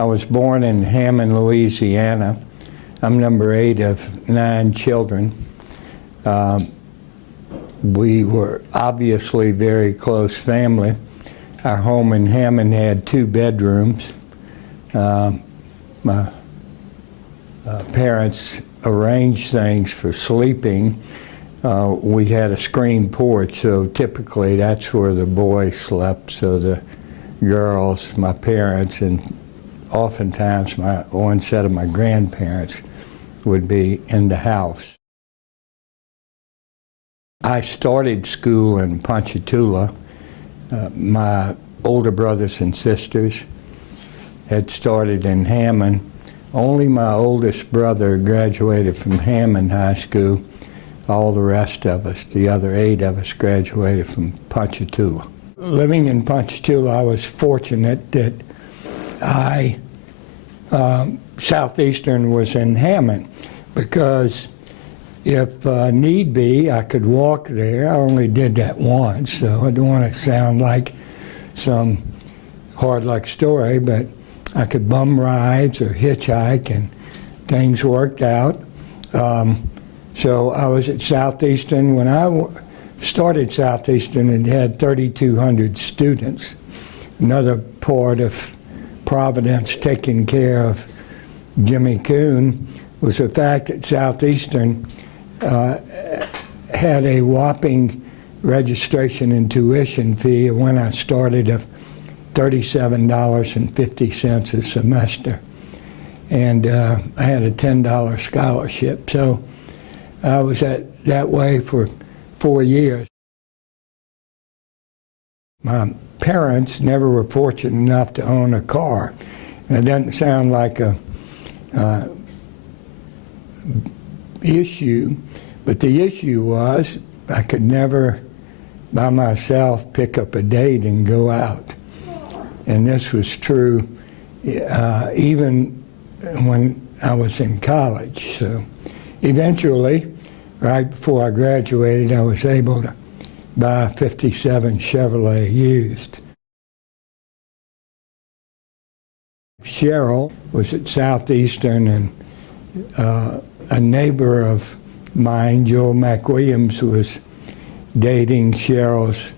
I was born in Hammond, Louisiana. I'm number 8 of 9 children. We were obviously very close family. Our home in Hammond had 2 bedrooms. My parents arranged things for sleeping. We had a screened porch, so typically that's where the boys slept. So the girls, my parents, and oftentimes one set of my grandparents would be in the house. I started school in Ponchatoula. My older brothers and sisters had started in Hammond. Only my oldest brother graduated from Hammond High School. All the rest of us, the other 8 of us, graduated from Ponchatoula. Living in Ponchatoula, I was fortunate that Southeastern was in Hammond, because if need be, I could walk there. I only did that once, so I don't want to sound like some hard luck story, but I could bum rides or hitchhike, and things worked out. So I was at Southeastern. When I started Southeastern, it had 3,200 students. Another part of Providence taking care of Jimmy Kuhn was the fact that Southeastern had a whopping registration and tuition fee when I started of $37.50 a semester. And I had a $10 scholarship. So I was that way for 4 years. My parents never were fortunate enough to own a car. And it doesn't sound like a issue, but the issue was I could never by myself pick up a date and go out. And this was true even when I was in college. So eventually, right before I graduated, I was able to buy a '57 Chevrolet used. Cheryl was at Southeastern, and a neighbor of mine, Joe McWilliams, was dating Cheryl's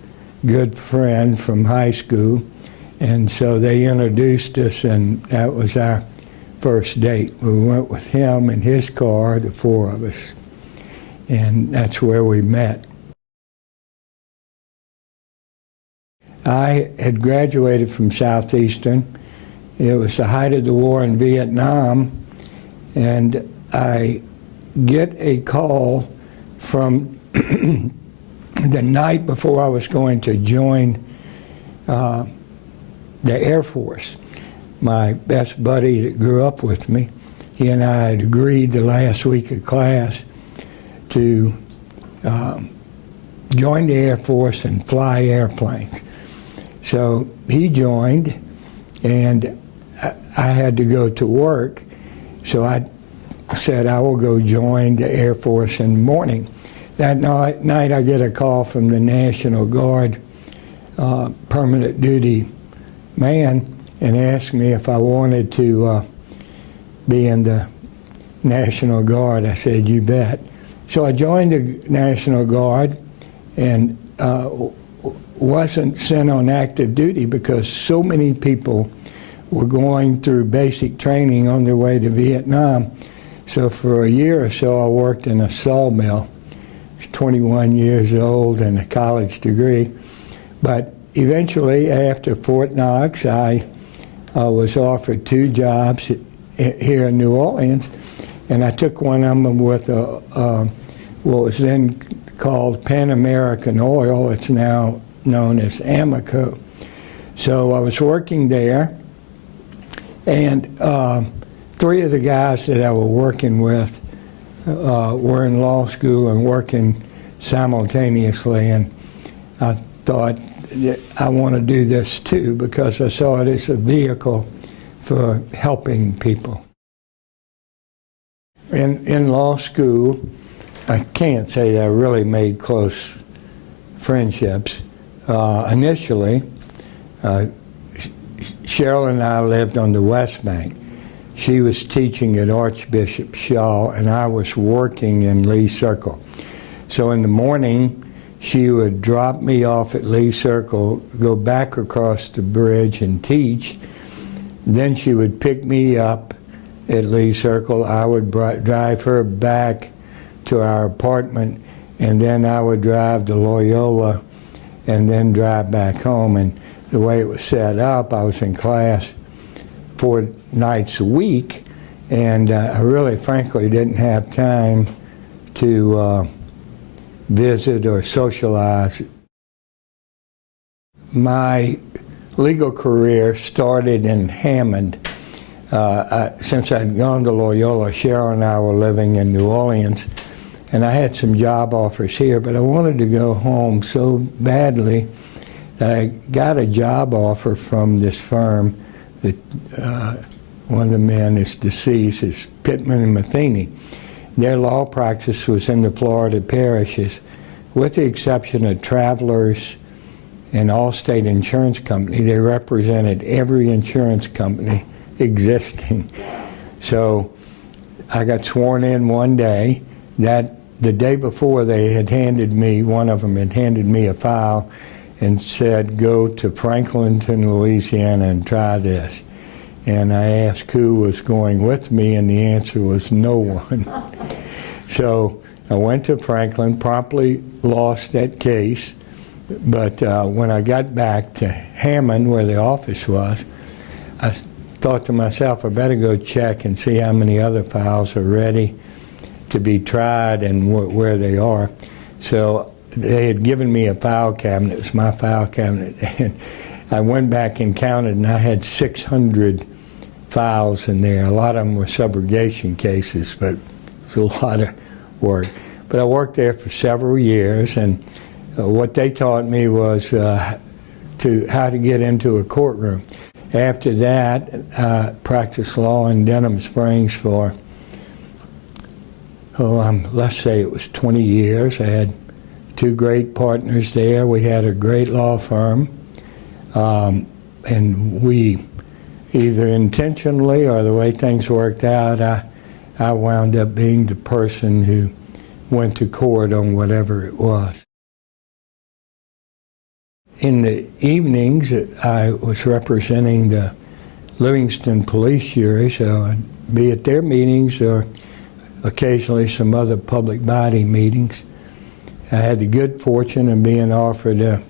good friend from high school, and so they introduced us, and that was our first date. We went with him in his car, the 4 of us, and that's where we met. I had graduated from Southeastern. It was the height of the war in Vietnam, and I get a call from the night before I was going to join the Air Force. My best buddy that grew up with me, he and I had agreed the last week of class to join the Air Force and fly airplanes. So he joined, and I had to go to work, so I said I will go join the Air Force in the morning. That night I get a call from the National Guard permanent duty man and asked me if I wanted to be in the National Guard. I said, you bet. So I joined the National Guard and wasn't sent on active duty because so many people were going through basic training on their way to Vietnam. So for a year or so I worked in a sawmill. I was 21 years old and a college degree. But eventually, after Fort Knox, I was offered 2 jobs here in New Orleans, and I took one of them with what was then called Pan American Oil. It's now known as Amoco. So I was working there, and 3 of the guys that I was working with were in law school and working simultaneously, and I thought, I want to do this too, because I saw it as a vehicle for helping people. In law school, I can't say that I really made close friendships. Initially, Cheryl and I lived on the West Bank. She was teaching at Archbishop Shaw, and I was working in Lee Circle. So in the morning, she would drop me off at Lee Circle, go back across the bridge and teach. Then she would pick me up at Lee Circle. I would drive her back to our apartment, and then I would drive to Loyola and then drive back home. And the way it was set up, I was in class 4 nights a week, and I really, frankly, didn't have time to visit or socialize. My legal career started in Hammond. Since I'd gone to Loyola, Cheryl and I were living in New Orleans, and I had some job offers here, but I wanted to go home so badly that I got a job offer from this firm that one of the men is deceased, is Pittman and Matheny. Their law practice was in the Florida parishes, with the exception of Travelers and Allstate Insurance Company. They represented every insurance company existing. So I got sworn in one day. That the day before, they had handed me, one of them had handed me a file and said, go to Franklinton, Louisiana and try this. And I asked who was going with me, and the answer was no one. So I went to Franklin, promptly lost that case, but when I got back to Hammond, where the office was, I thought to myself, I better go check and see how many other files are ready to be tried and where they are. So they had given me a file cabinet. It was my file cabinet. And I went back and counted, and I had 600 files in there. A lot of them were subrogation cases, but it was a lot of work. But I worked there for several years, and what they taught me was how to get into a courtroom. After that, I practiced law in Denham Springs for, let's say it was 20 years. I had 2 great partners there. We had a great law firm, and we, either intentionally or the way things worked out, I wound up being the person who went to court on whatever it was. In the evenings, I was representing the Livingston Police Jury, so I'd be at their meetings or occasionally some other public body meetings. I had the good fortune of being offered a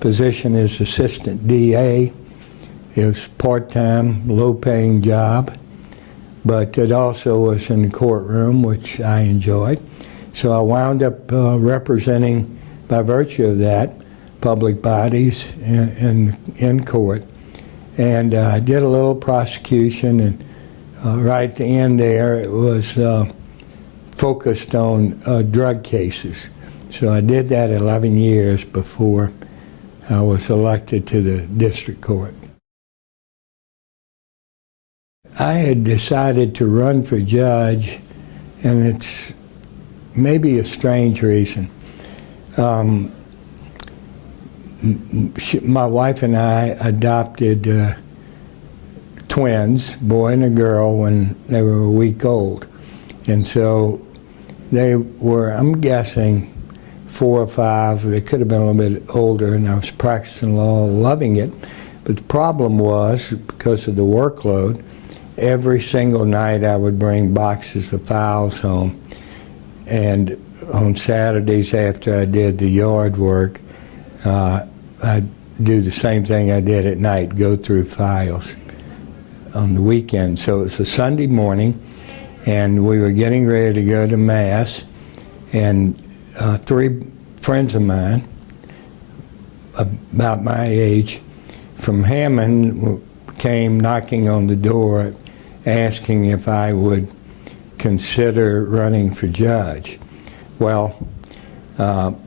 position as assistant DA. It was part-time, low-paying job, but it also was in the courtroom, which I enjoyed. So I wound up representing, by virtue of that, public bodies in court. And I did a little prosecution, and right at the end there, it was focused on drug cases. So I did that 11 years before I was elected to the district court. I had decided to run for judge, and it's maybe a strange reason. My wife and I adopted twins, boy and a girl, when they were a week old. And so they were, I'm guessing, 4 or 5. They could have been a little bit older, and I was practicing law, loving it. But the problem was, because of the workload, every single night I would bring boxes of files home. And on Saturdays after I did the yard work, I'd do the same thing I did at night, go through files on the weekend. So it was a Sunday morning, and we were getting ready to go to Mass, and 3 friends of mine, about my age, from Hammond, came knocking on the door asking if I would consider running for judge. Well,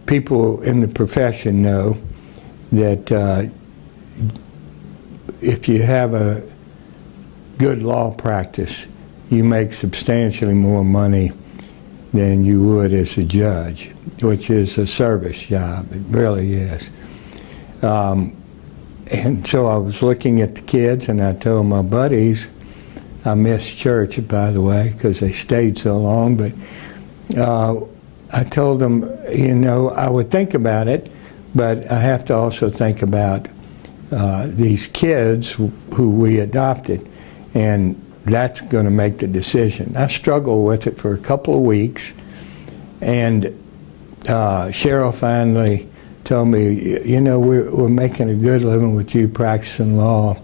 people in the profession know that if you have a good law practice, you make substantially more money than you would as a judge, which is a service job. It really is. And so I was looking at the kids, and I told my buddies, I missed church, by the way, because they stayed so long, but I told them, I would think about it, but I have to also think about these kids who we adopted, and that's going to make the decision. I struggled with it for a couple of weeks, and Cheryl finally told me, we're making a good living with you practicing law,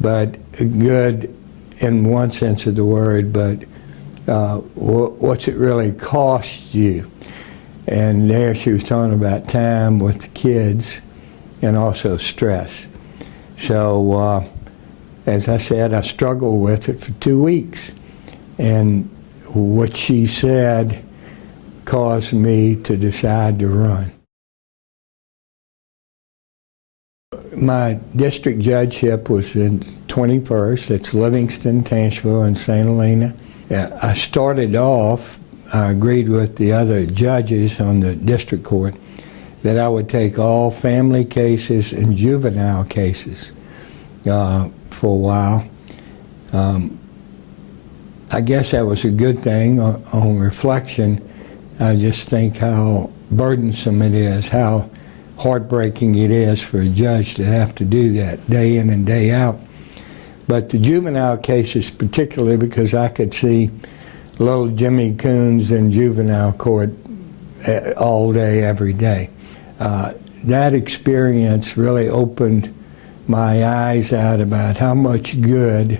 but good in one sense of the word, but what's it really cost you? And there she was talking about time with the kids and also stress. So as I said, I struggled with it for 2 weeks. And what she said caused me to decide to run. My district judgeship was in 21st. It's Livingston, Tanchville, and St. Helena. I started off, I agreed with the other judges on the district court that I would take all family cases and juvenile cases for a while. I guess that was a good thing. On reflection, I just think how burdensome it is, how heartbreaking it is for a judge to have to do that day in and day out. But the juvenile cases particularly, because I could see little Jimmy Coons in juvenile court all day, every day. That experience really opened my eyes out about how much good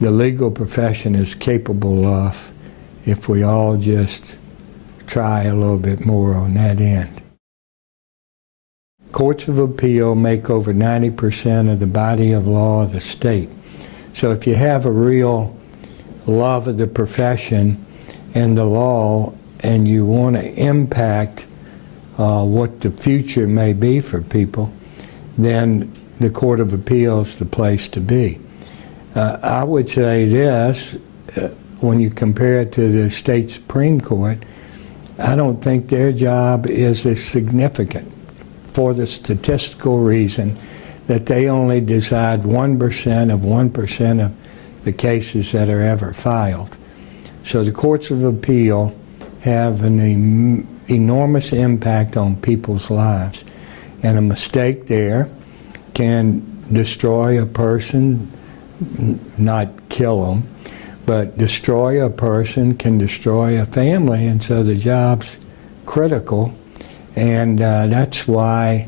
the legal profession is capable of if we all just try a little bit more on that end. Courts of appeal make over 90% of the body of law of the state. So if you have a real love of the profession and the law and you want to impact what the future may be for people, then the Court of Appeal is the place to be. I would say this, when you compare it to the state Supreme Court, I don't think their job is as significant, for the statistical reason that they only decide 1% of 1% of the cases that are ever filed. So the courts of appeal have an enormous impact on people's lives. And a mistake there can destroy a person, not kill them, but destroy a person can destroy a family, and so the job's critical. And that's why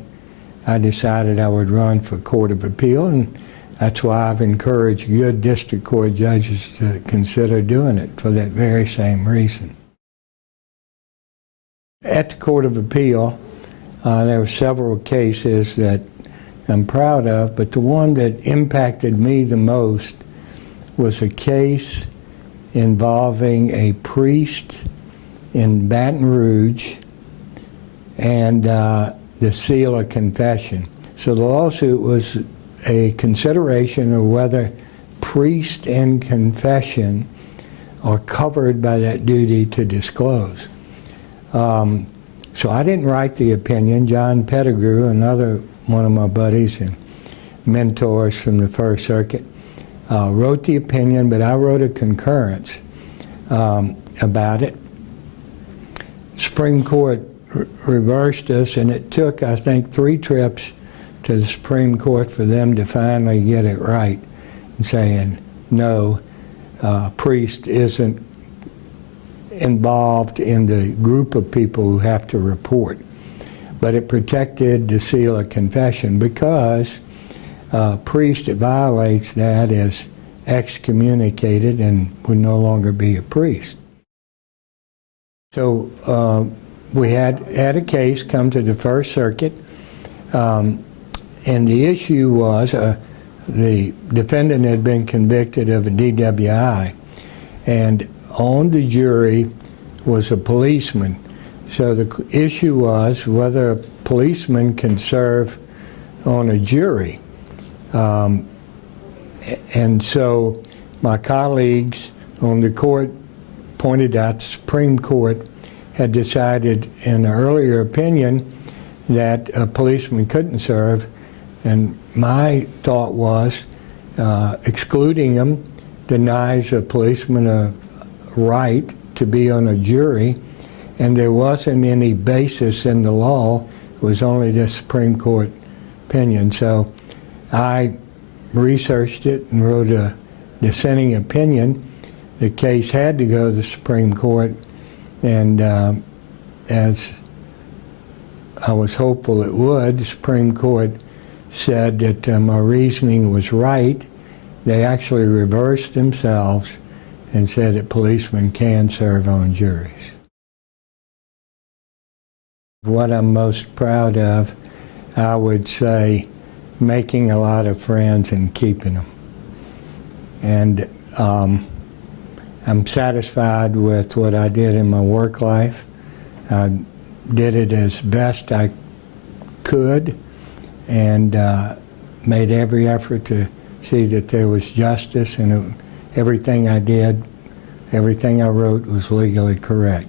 I decided I would run for Court of Appeal, and that's why I've encouraged good district court judges to consider doing it for that very same reason. At the Court of Appeal, there were several cases that I'm proud of, but the one that impacted me the most was a case involving a priest in Baton Rouge and the seal of confession. So the lawsuit was a consideration of whether priest and confession are covered by that duty to disclose. So I didn't write the opinion. John Pettigrew, another one of my buddies and mentors from the First Circuit, wrote the opinion, but I wrote a concurrence about it. Supreme Court reversed us, and it took, I think, 3 trips to the Supreme Court for them to finally get it right and saying, no, priest isn't involved in the group of people who have to report. But it protected the seal of confession because a priest that violates that is excommunicated and would no longer be a priest. So we had a case come to the First Circuit, and the issue was the defendant had been convicted of a DWI, and on the jury was a policeman. So the issue was whether a policeman can serve on a jury. And so my colleagues on the court pointed out the Supreme Court had decided in an earlier opinion that a policeman couldn't serve, And my thought was excluding them denies a policeman a right to be on a jury, and there wasn't any basis in the law. It was only the Supreme Court opinion. So I researched it and wrote a dissenting opinion. The case had to go to the Supreme Court, and as I was hopeful it would, the Supreme Court said that my reasoning was right. They actually reversed themselves and said that policemen can serve on juries. What I'm most proud of, I would say, making a lot of friends and keeping them. And I'm satisfied with what I did in my work life. I did it as best I could, and made every effort to see that there was justice, and everything I did, everything I wrote was legally correct.